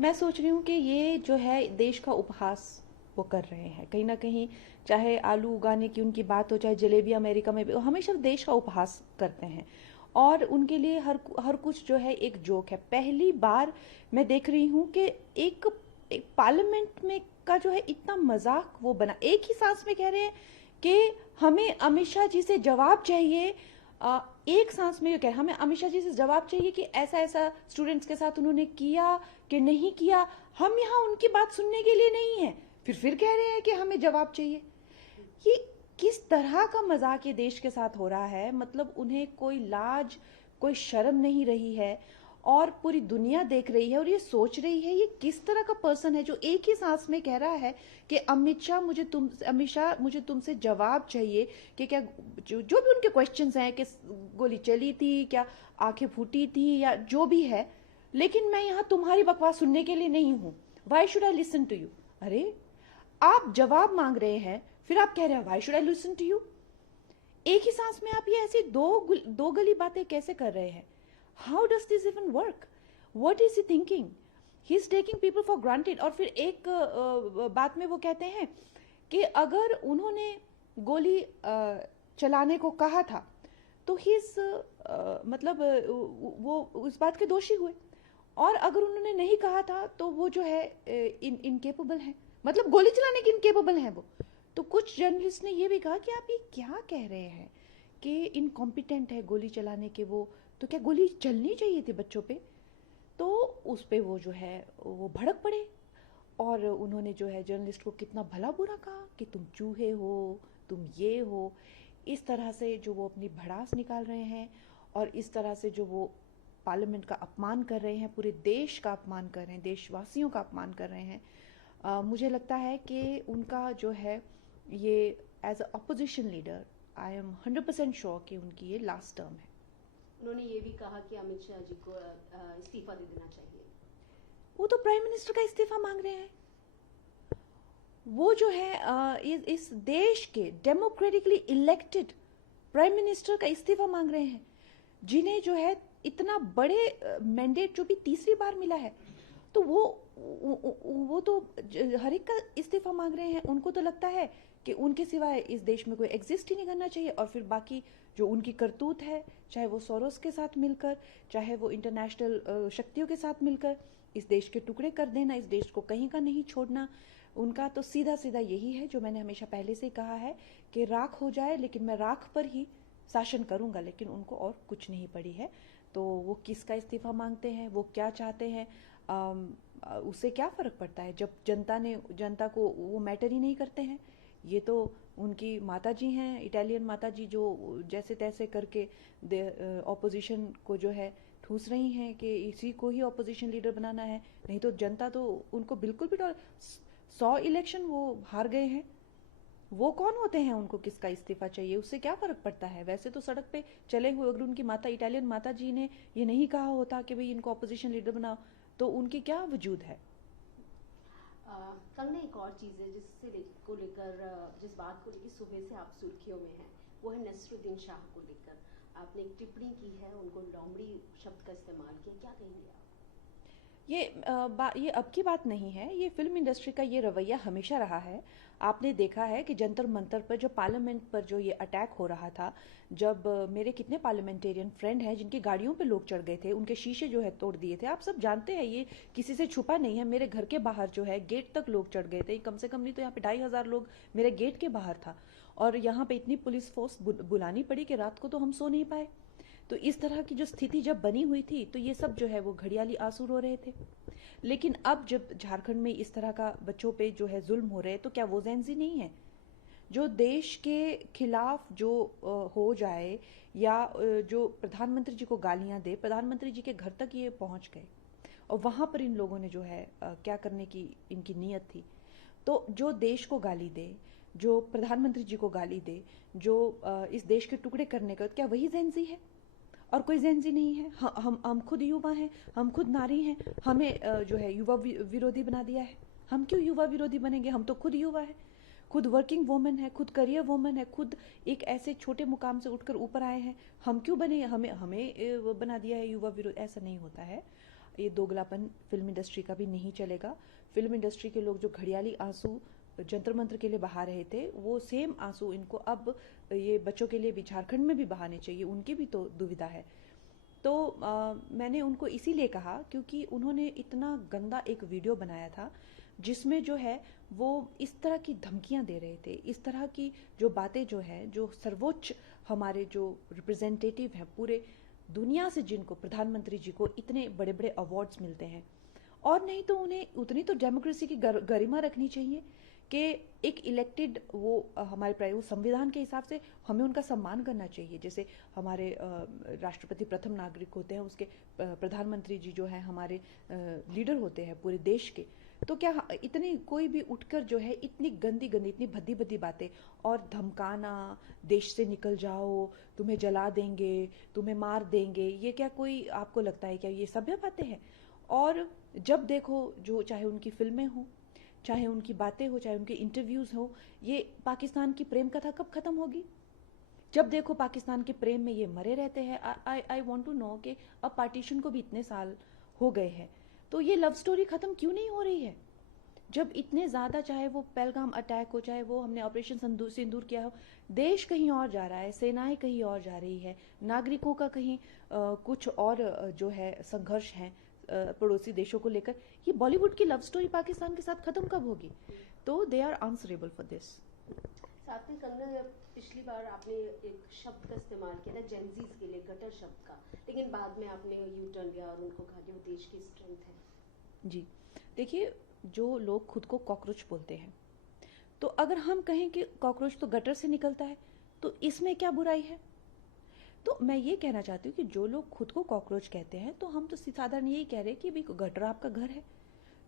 मैं सोच रही हूँ कि ये जो है देश का उपहास वो कर रहे हैं कहीं ना कहीं। चाहे आलू उगाने की उनकी बात हो, चाहे जलेबी अमेरिका में भी, वो हमेशा देश का उपहास करते हैं। और उनके लिए हर हर कुछ जो है एक जोक है। पहली बार मैं देख रही हूँ कि एक एक पार्लियामेंट में का जो है इतना मजाक वो बना, एक ही सांस में कह रहे हैं कि हमें अमित शाह जी से जवाब चाहिए। एक सांस में ये कह, हमें अमित शाह जी से जवाब चाहिए कि ऐसा ऐसा स्टूडेंट्स के साथ उन्होंने किया कि नहीं किया। हम यहाँ उनकी बात सुनने के लिए नहीं है, फिर कह रहे हैं कि हमें जवाब चाहिए। ये किस तरह का मजाक ये देश के साथ हो रहा है? मतलब उन्हें कोई लाज, कोई शर्म नहीं रही है। और पूरी दुनिया देख रही है और ये सोच रही है ये किस तरह का पर्सन है जो एक ही सांस में कह रहा है कि अमित शाह मुझे तुमसे जवाब चाहिए कि क्या जो भी उनके क्वेश्चंस हैं कि गोली चली थी क्या, आंखें फूटी थी या जो भी है, लेकिन मैं यहाँ तुम्हारी बकवास सुनने के लिए नहीं हूँ। Why should I listen to you? अरे, आप जवाब मांग रहे हैं, फिर आप कह रहे हैं why should I listen to you? एक ही सांस में आप ये ऐसी दो गली बातें कैसे कर रहे हैं? How does this even work? What is he thinking? He is taking people for granted. और फिर एक बात में वो कहते हैं कि अगर उन्होंने गोली चलाने को कहा था तो ही मतलब वो उस बात के दोषी हुए। और अगर उन्होंने नहीं कहा था तो वो जो है इनकेपेबल है, मतलब गोली चलाने के इनकेपेबल हैं वो। तो कुछ जर्नलिस्ट ने ये भी कहा कि आप ये क्या कह रहे हैं कि इनकॉम्पिटेंट है गोली चलाने के वो, तो क्या गोली चलनी चाहिए थी बच्चों पे? तो उस पे वो जो है वो भड़क पड़े। और उन्होंने जो है जर्नलिस्ट को कितना भला बुरा कहा कि तुम चूहे हो, तुम ये हो। इस तरह से जो वो अपनी भड़ास निकाल रहे हैं और इस तरह से जो वो पार्लियामेंट का अपमान कर रहे हैं, पूरे देश का अपमान कर रहे हैं, देशवासियों का अपमान कर रहे हैं। मुझे लगता है कि उनका जो है ये as a opposition leader, I am 100% sure कि उनकी ये लास्ट टर्म है। उन्होंने ये भी कहा कि अमित शाह जी को इस्तीफा दे देना चाहिए। वो तो प्राइम मिनिस्टर का इस्तीफा मांग रहे हैं। वो जो है इस देश के डेमोक्रेटिकली इलेक्टेड प्राइम मिनिस्टर का इस्तीफा मांग रहे हैं, जिन्हें जो है इतना बड़े मैंडेट जो भी तीसरी बार मिला है। तो वो तो हर एक का इस्तीफा मांग रहे हैं। उनको तो लगता है कि उनके सिवाय इस देश में कोई एग्जिस्ट ही नहीं करना चाहिए। और फिर बाकी जो उनकी करतूत है, चाहे वो सोरोस के साथ मिलकर, चाहे वो इंटरनेशनल शक्तियों के साथ मिलकर इस देश के टुकड़े कर देना, इस देश को कहीं का नहीं छोड़ना, उनका तो सीधा सीधा यही है जो मैंने हमेशा पहले से कहा है कि राख हो जाए लेकिन मैं राख पर ही शासन करूंगा। लेकिन उनको और कुछ नहीं पड़ी है। तो वो किसका इस्तीफा मांगते हैं, वो क्या चाहते हैं, उससे क्या फर्क पड़ता है जब जनता को वो मैटर ही नहीं करते हैं। ये तो उनकी माता जी हैं, इटालियन माता जी, जो जैसे तैसे करके ऑपोजिशन को जो है ठूस रही हैं कि इसी को ही ऑपोजिशन लीडर बनाना है। नहीं तो जनता तो उनको बिल्कुल भी 100 इलेक्शन वो हार गए हैं। वो कौन होते हैं उनको किसका इस्तीफा चाहिए, उससे क्या फर्क पड़ता है? वैसे तो सड़क पे चले हुए अगर उनकी माता, इटालियन माता जी ने ये नहीं कहा होता कि भाई इनको ऑपोजिशन लीडर बनाओ, तो उनकी क्या वजूद है? कंगना, एक और चीज़ है को लेकर जिस बात को लेकर सुबह से आप सुर्खियों में हैं, वो है नसरुद्दीन शाह को लेकर। आपने एक टिप्पणी की है, उनको लोमड़ी शब्द का इस्तेमाल किया, क्या कहेंगे आप? ये अब की बात नहीं है, ये फिल्म इंडस्ट्री का ये रवैया हमेशा रहा है। आपने देखा है कि जंतर मंतर पर, जो पार्लियामेंट पर जो ये अटैक हो रहा था, जब मेरे कितने पार्लियामेंटेरियन फ्रेंड हैं जिनकी गाड़ियों पे लोग चढ़ गए थे, उनके शीशे जो है तोड़ दिए थे। आप सब जानते हैं, ये किसी से छुपा नहीं है। मेरे घर के बाहर जो है गेट तक लोग चढ़ गए थे, कम से कम नहीं तो यहाँ पे 2,500 लोग मेरे गेट के बाहर था। और यहाँ पे इतनी पुलिस फोर्स बुलानी पड़ी कि रात को तो हम सो नहीं पाए। तो इस तरह की जो स्थिति जब बनी हुई थी तो ये सब जो है वो घड़ियाली आंसू रो रहे थे। लेकिन अब जब झारखंड में इस तरह का बच्चों पे जो है जुल्म हो रहे हैं, तो क्या वो जेंजी नहीं है? जो देश के खिलाफ जो हो जाए, या जो प्रधानमंत्री जी को गालियां दे, प्रधानमंत्री जी के घर तक ये पहुंच गए। और वहां पर इन लोगों ने जो है क्या करने की इनकी नीयत थी। तो जो देश को गाली दे, जो प्रधानमंत्री जी को गाली दे, जो इस देश के टुकड़े करने का, क्या वही जेंजी है? और कोई जेंजी नहीं है। हम खुद युवा हैं, हम खुद नारी हैं, हमें जो है युवा विरोधी बना दिया है। हम क्यों युवा विरोधी बनेंगे? हम तो खुद युवा है, खुद वर्किंग वुमन है, खुद करियर वुमन है, खुद एक ऐसे छोटे मुकाम से उठकर ऊपर आए हैं। हम क्यों बने? हमें हमें बना दिया है युवा विरोध? ऐसा नहीं होता है। ये दोगलापन फिल्म इंडस्ट्री का भी नहीं चलेगा। फिल्म इंडस्ट्री के लोग जो घड़ियाली आंसू जंतर मंत्र के लिए बहा रहे थे, वो सेम आंसू इनको अब ये बच्चों के लिए भी झारखंड में भी बहाने चाहिए, उनकी भी तो दुविधा है। तो मैंने उनको इसीलिए कहा क्योंकि उन्होंने इतना गंदा एक वीडियो बनाया था जिसमें जो है वो इस तरह की धमकियां दे रहे थे, इस तरह की जो बातें जो है, जो सर्वोच्च हमारे जो रिप्रेजेंटेटिव हैं पूरे दुनिया से, जिनको प्रधानमंत्री जी को इतने बड़े बड़े अवार्ड्स मिलते हैं, और नहीं तो उन्हें उतनी तो डेमोक्रेसी की गरिमा रखनी चाहिए कि एक इलेक्टेड वो हमारे वो संविधान के हिसाब से हमें उनका सम्मान करना चाहिए। जैसे हमारे राष्ट्रपति प्रथम नागरिक होते हैं, उसके प्रधानमंत्री जी जो है हमारे लीडर होते हैं पूरे देश के। तो क्या इतनी कोई भी उठकर जो है इतनी गंदी गंदी, इतनी भद्दी भद्दी बातें और धमकाना, देश से निकल जाओ, तुम्हें जला देंगे, तुम्हें मार देंगे, ये क्या कोई आपको लगता है क्या ये सभ्य बातें हैं? और जब देखो जो चाहे उनकी फिल्में हो, चाहे उनकी बातें हो, चाहे उनके इंटरव्यूज हो, ये पाकिस्तान की प्रेम कथा कब खत्म होगी? जब देखो पाकिस्तान के प्रेम में ये मरे रहते हैं। आई वांट टू नो कि अब पार्टीशन को भी इतने साल हो गए हैं, तो ये लव स्टोरी खत्म क्यों नहीं हो रही है? जब इतने ज्यादा, चाहे वो पहलगाम अटैक हो, चाहे वो हमने ऑपरेशन सिंदूर किया हो, देश कहीं और जा रहा है, सेनाएं कहीं और जा रही है, नागरिकों का कहीं कुछ और जो है संघर्ष है पड़ोसी देशों को लेकर। ये बॉलीवुड की लव स्टोरी पाकिस्तान के साथ खत्म कब होगी? तो they are answerable for this. साथ में कंगना, पिछली बार आपने एक शब्द का इस्तेमाल किया था जेंजीज के लिए, गटर शब्द का, लेकिन बाद में आपने यू टर्न लिया और उनको कहा कि वो देश की स्ट्रेंथ है। जी देखिए, जो लोग खुद को कॉकरोच बोलते हैं, तो अगर हम कहें कि कॉकरोच तो गटर से निकलता है, तो इसमें क्या बुराई है? तो मैं ये कहना चाहती हूँ कि जो लोग खुद को कॉकरोच कहते हैं, तो हम तो साधारण यही कह रहे हैं कि भाई गटर आपका घर है,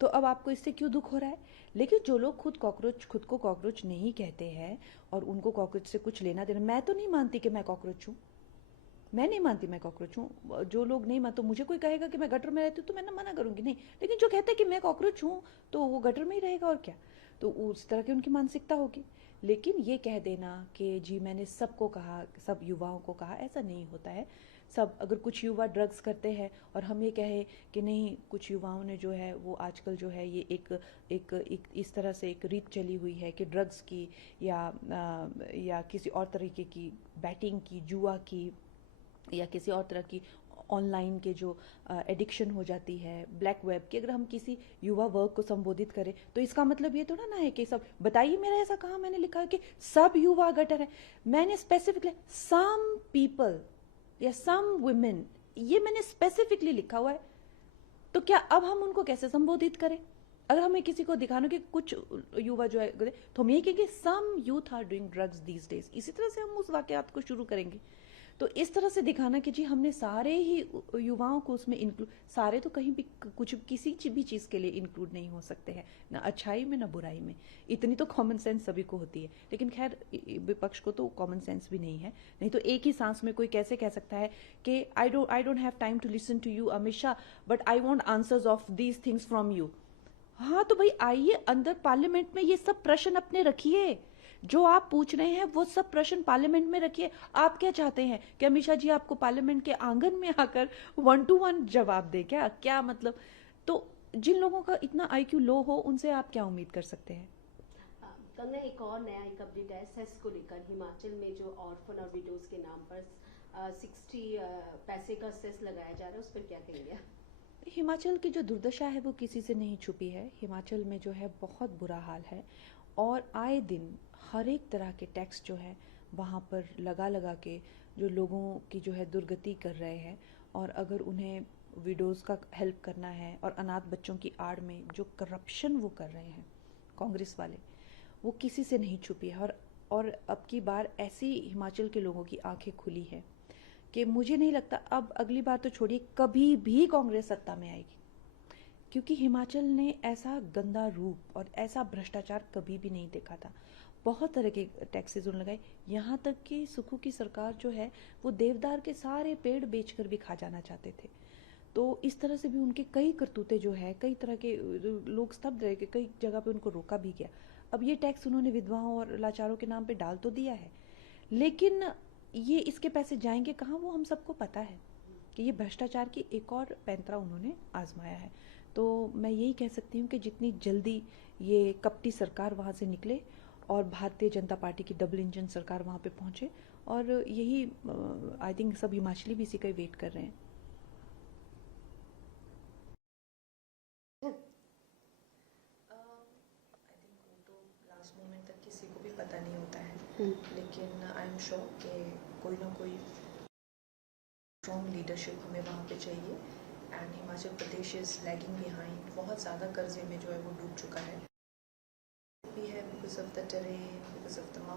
तो अब आपको इससे क्यों दुख हो रहा है? लेकिन जो लोग खुद को कॉकरोच नहीं कहते हैं और उनको कॉकरोच से कुछ लेना देना, मैं तो नहीं मानती कि मैं कॉकरोच हूँ, मैं नहीं मानती मैं कॉकरोच हूँ। जो लोग नहीं मानते, तो मुझे कोई कहेगा कि मैं गटर में रहती हूँ तो मैं ना मना करूंगी, नहीं। लेकिन जो कहते हैं कि मैं कॉकरोच हूँ तो वो गटर में ही रहेगा, और क्या। तो उस तरह की उनकी मानसिकता होगी। लेकिन ये कह देना कि जी मैंने सबको कहा, सब युवाओं को कहा, ऐसा नहीं होता है। सब, अगर कुछ युवा ड्रग्स करते हैं और हम ये कहें कि नहीं, कुछ युवाओं ने जो है वो आजकल जो है ये एक इस तरह से एक रीत चली हुई है कि ड्रग्स की या किसी और तरीके की बैटिंग की, जुआ की, या किसी और तरह की ऑनलाइन के जो एडिक्शन हो जाती है, ब्लैक वेब की, अगर हम किसी युवा वर्ग को संबोधित करें तो इसका मतलब ये थोड़ा ना है कि सब, बताइए मेरा ऐसा कहाँ मैंने लिखा है कि सब युवा गटर है। मैंने स्पेसिफिकली सम पीपल या सम वुमेन, ये मैंने स्पेसिफिकली लिखा हुआ है। तो क्या अब हम उनको कैसे संबोधित करें? अगर हमें किसी को दिखाना कि कुछ युवा जो है, तो हम ये कहेंगे some youth are doing drugs these days, इसी तरह से हम उस वाकयात को शुरू करेंगे। तो इस तरह से दिखाना कि जी हमने सारे ही युवाओं को उसमें इंक्लूड, सारे तो कहीं भी कुछ किसी भी चीज़ के लिए इंक्लूड नहीं हो सकते हैं, ना अच्छाई में ना बुराई में। इतनी तो कॉमन सेंस सभी को होती है, लेकिन खैर विपक्ष को तो कॉमन सेंस भी नहीं है। नहीं तो एक ही सांस में कोई कैसे कह सकता है कि I don't have time to listen to you Amit Shah, but I want answers of these things from you. हाँ तो भाई आइए अंदर पार्लियामेंट में ये सब प्रश्न अपने रखिए, जो आप पूछ रहे हैं वो सब प्रश्न पार्लियामेंट में रखिए। आप क्या चाहते हैं कि अमित शाह जी आपको पार्लियामेंट के आंगन में आकर 1 to 1 जवाब दे? क्या मतलब? तो जिन लोगों का इतना आईक्यू लो हो, उनसे आप क्या उम्मीद कर सकते हैं? कंगना, एक और नया एक अपडेट है सेस को लेकर। हिमाचल में जो ऑर्फन और विडोज के नाम पर 60 पैसे का सेस लगाया जा रहा है, उस पर क्या कहेंगे? हिमाचल की जो दुर्दशा है वो किसी से नहीं छुपी है। हिमाचल में जो है बहुत बुरा हाल है, और आए दिन हर एक तरह के टैक्स जो है वहाँ पर लगा के जो लोगों की जो है दुर्गति कर रहे हैं। और अगर उन्हें विडोज़ का हेल्प करना है और अनाथ बच्चों की आड़ में जो करप्शन वो कर रहे हैं कांग्रेस वाले, वो किसी से नहीं छुपी है। और अब की बार ऐसी हिमाचल के लोगों की आंखें खुली है कि मुझे नहीं लगता अब अगली बार तो छोड़िए, कभी भी कांग्रेस सत्ता में आएगी, क्योंकि हिमाचल ने ऐसा गंदा रूप और ऐसा भ्रष्टाचार कभी भी नहीं देखा था। बहुत तरह के टैक्सेस उन्होंने लगाए, यहाँ तक कि सुक्खू की सरकार जो है वो देवदार के सारे पेड़ बेचकर भी खा जाना चाहते थे। तो इस तरह से भी उनके कई करतूते जो है, कई तरह के लोग स्तब्ध रहे कि कई जगह पे उनको रोका भी गया। अब ये टैक्स उन्होंने विधवाओं और लाचारों के नाम पे डाल तो दिया है, लेकिन ये इसके पैसे जाएंगे कहाँ वो हम सबको पता है। कि ये भ्रष्टाचार की एक और पैंतरा उन्होंने आजमाया है। तो मैं यही कह सकती हूँ कि जितनी जल्दी ये कपटी सरकार वहाँ से निकले और भारतीय जनता पार्टी की डबल इंजन सरकार वहाँ पे पहुँचे, और यही आई थिंक सब हिमाचली भी इसी का वेट कर रहे हैं। आई थिंक वो तो लास्ट मोमेंट तक किसी को भी पता नहीं होता है, लेकिन आई एम श्योर कि कोई ना कोई स्ट्रॉन्ग लीडरशिप हमें वहाँ पे चाहिए। And Himachal Pradesh is lagging behind, बहुत ज़्यादा कर्जे में जो है वो डूब चुका है, भी है because of the terrain, because of the mountain.